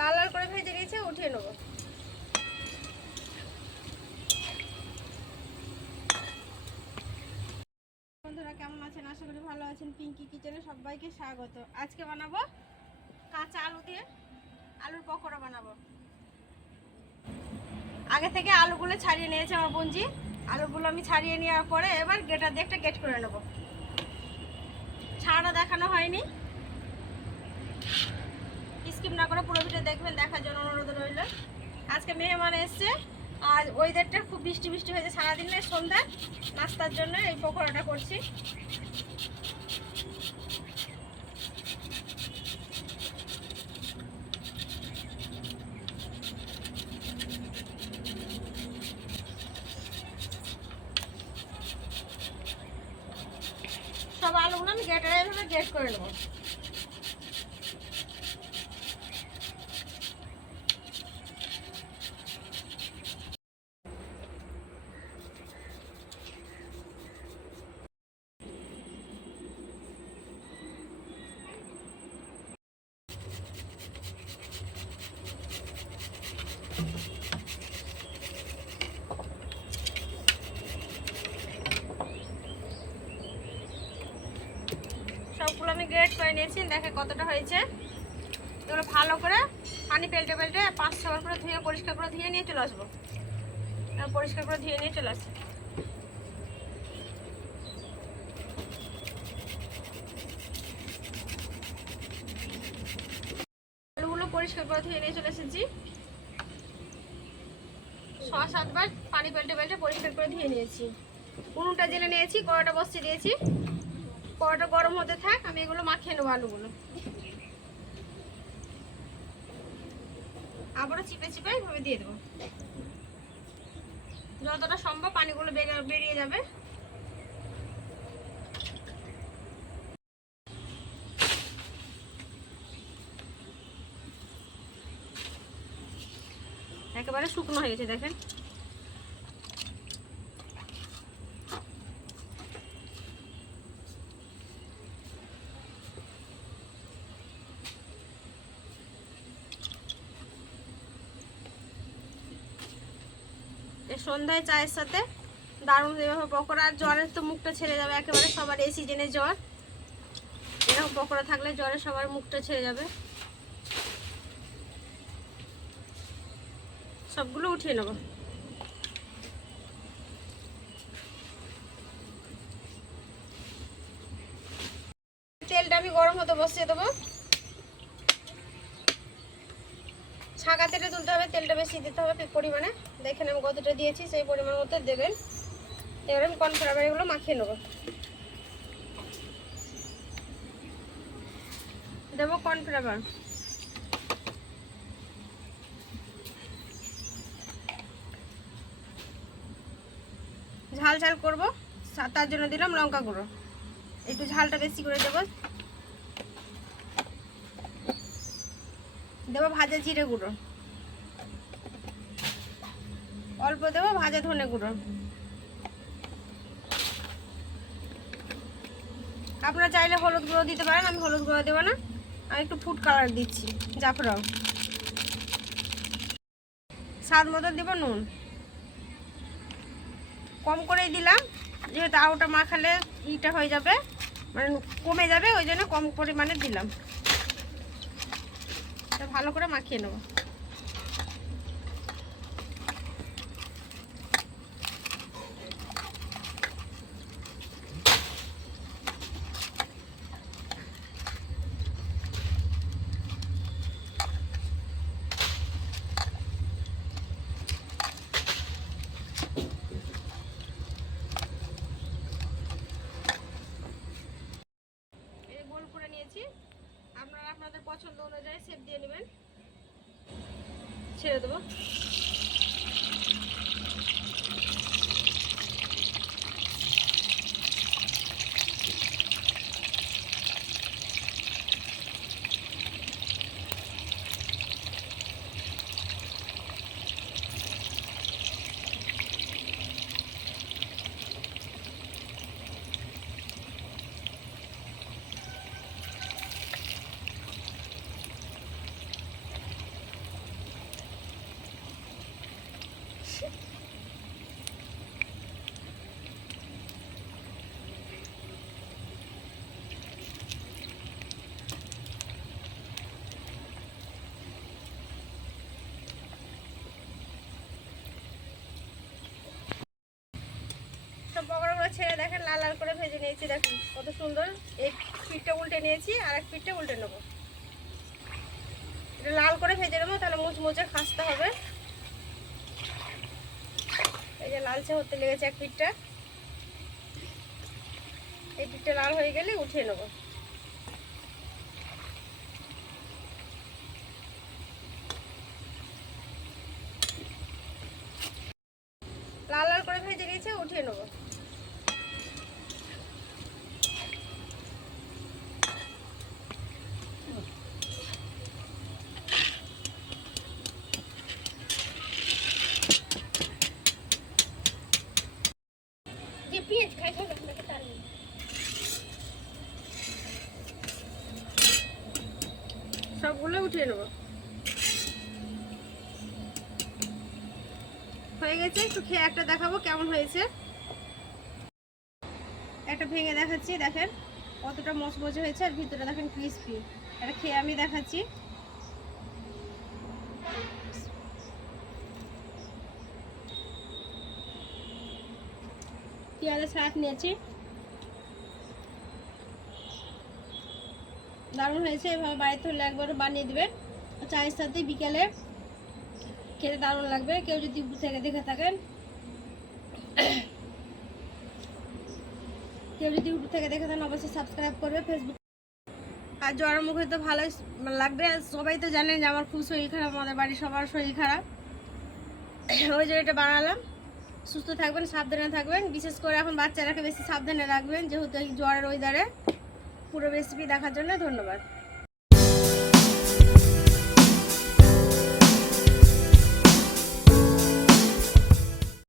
লাল লাল করে ভেজে নিয়েছে, উঠিয়ে নেবো। বন্ধুরা কেমন আছেন? আশা করি ভালো আছেন। পিঙ্কি কিচেনে সবাইকে স্বাগত। আজকে বানাবো কাঁচা আলু দিয়ে আলুর পকোড়া বানাবো। আগে থেকে আলুগুলো ছাড়িয়ে নিয়েছে আমার বোনজি। আলুগুলো আমি ছাড়িয়ে নেওয়ার পরে এবার গেটার দিয়ে একটা গেট করে নেব। ছাড়া দেখানো হয়নি, স্কিপ না করে পুরো ভিডিও দেখবেন, দেখার জন্য অনুরোধ রইল। আজকে মেহমান এসছে আর ওয়েদারটা খুব বৃষ্টি বৃষ্টি হয়েছে সারাদিন, সন্ধ্যা নাস্তার জন্য এই পকোড়াটা করছি। সব আলুগুলো আমি গেটারে এভাবে গেট করে নেবো। সবগুলো আমি গ্রেড করে নিয়েছি, দেখে কতটা হয়েছে। এগুলো ভালো করে পানি পেল্টে পেল্টে 5-6 বার করে ধুয়ে পরিষ্কার করে ধুয়ে নিয়ে চলে আসবো। পরিষ্কার করে ধুয়ে নিয়ে চলে আসছি। আলুগুলো পরিষ্কার করে ধুয়ে নিয়ে চলে এসেছি। 6-7 বার পানি পেল্টে পেল্টে পরিষ্কার করে ধুয়ে নিয়েছি। উনুনটা জেলে নিয়েছি, কড়াটা বসিয়ে দিয়েছি। কড়াটা গরম হতে থাক, আমি এগুলো মাখিয়ে নেবো আলুগুলো। আবারও চিপে চিপে এইভাবে দিয়ে দেবো, যতটা সম্ভব পানিগুলো বেরিয়ে যাবে। একেবারে শুকনো হয়ে গেছে দেখেন। সন্ধ্যায় চায়ের সাথে দারুণ এভাবে পকোড়া। আর জ্বরের তো মুখটা ছেড়ে যাবে একেবারে, সবার এই সিজনে জ্বর। এরকম পকোড়া থাকলে জ্বরে সবার মুখটা ছেড়ে যাবে। সবগুলো উঠিয়ে নেব। তেলটা আমি গরম হতে বসিয়ে দেবো। ছাঁকা তেলে তুলতে হবে, তেলটা বেশি দিতে হবে পরিমাণে। দেখেন আমি কতটা দিয়েছি, সেই পরিমাণ মতো দেবেন। এবার আমি কর্নফ্লাওয়ার এগুলো মাখিয়ে নেবো। দেবো কর্নফ্লাওয়ার। ঝাল ঝাল করবো, তার জন্য দিলাম লঙ্কা গুঁড়ো। একটু ঝালটা বেশি করে দেবো। দেবো ভাজা জিরে গুঁড়ো, অল্প দেবো ভাজা ধনে গুঁড়ো। আপনারা চাইলে হলুদ গুঁড়ো দিতে পারেন, আমি হলুদ গুঁড়ো দেবো না, আমি একটু ফুড কালার দিচ্ছি, জাফরান। স্বাদ মতো দিব নুন, কম করেই দিলাম, যেহেতু আউটা মাখালে ইটা হয়ে যাবে, মানে কমে যাবে, ওই জন্য কম পরিমাণে দিলাম। ভালো করে মাখিয়ে নেব। গোল করে নিয়েছি, আপনারা আপনাদের পছন্দ অনুযায়ী শেপ দিয়ে নেবেন। ছেড়ে দেবো। সব পকোড়াগুলো ছেড়ে দেখেন লাল লাল করে ভেজে নিয়েছি। দেখুন কত সুন্দর। এই পিঠটা উল্টে নিয়েছি, আর এক পিঠটা উল্টে নেবো। এটা লাল করে ভেজে নেবো, তাহলে মুচমুচে খাসতে হবে। এই যে লালচে হতে লেগেছে এক পিঠটা। এই পিঠটা লাল হয়ে গেলে উঠিয়ে নেবো। লাল লাল করে ভেজে নিয়েছে, উঠিয়ে নেবো। সবগুলো উঠিয়ে নেবো। হয়ে গেছে, একটু খেয়ে একটা দেখাবো কেমন হয়েছে। একটা ভেঙে দেখাচ্ছি, দেখেন কতটা মচমচে হয়েছে, আর ভিতরে দেখেন ক্রিসপি। এটা খেয়ে আমি দেখাচ্ছি। পেঁয়াজের শাক নিয়েছি, দারুণ হয়েছে। এভাবে বাড়িতে হলে একবার বানিয়ে দেবেন, চায়ের সাথে বিকেলে খেতে দারুণ লাগবে। কেউ যদি ইউটিউব থেকে দেখে থাকেন, অবশ্যই সাবস্ক্রাইব করবে ফেসবুক। আর জ্বরের মুখে তো ভালোই লাগবে। সবাই তো জানেন যে আমার খুব শরীর খারাপ, আমাদের বাড়ির সবার শরীর খারাপ। ওই জন্য এটা বানালাম। সুস্থ থাকবেন, সাবধানে থাকবেন। বিশেষ করে এখন বাচ্চারাকে বেশি সাবধানে রাখবেন, যেহেতু এই জ্বরের ওয়েদারে। পুরো রেসিপি দেখার জন্য ধন্যবাদ।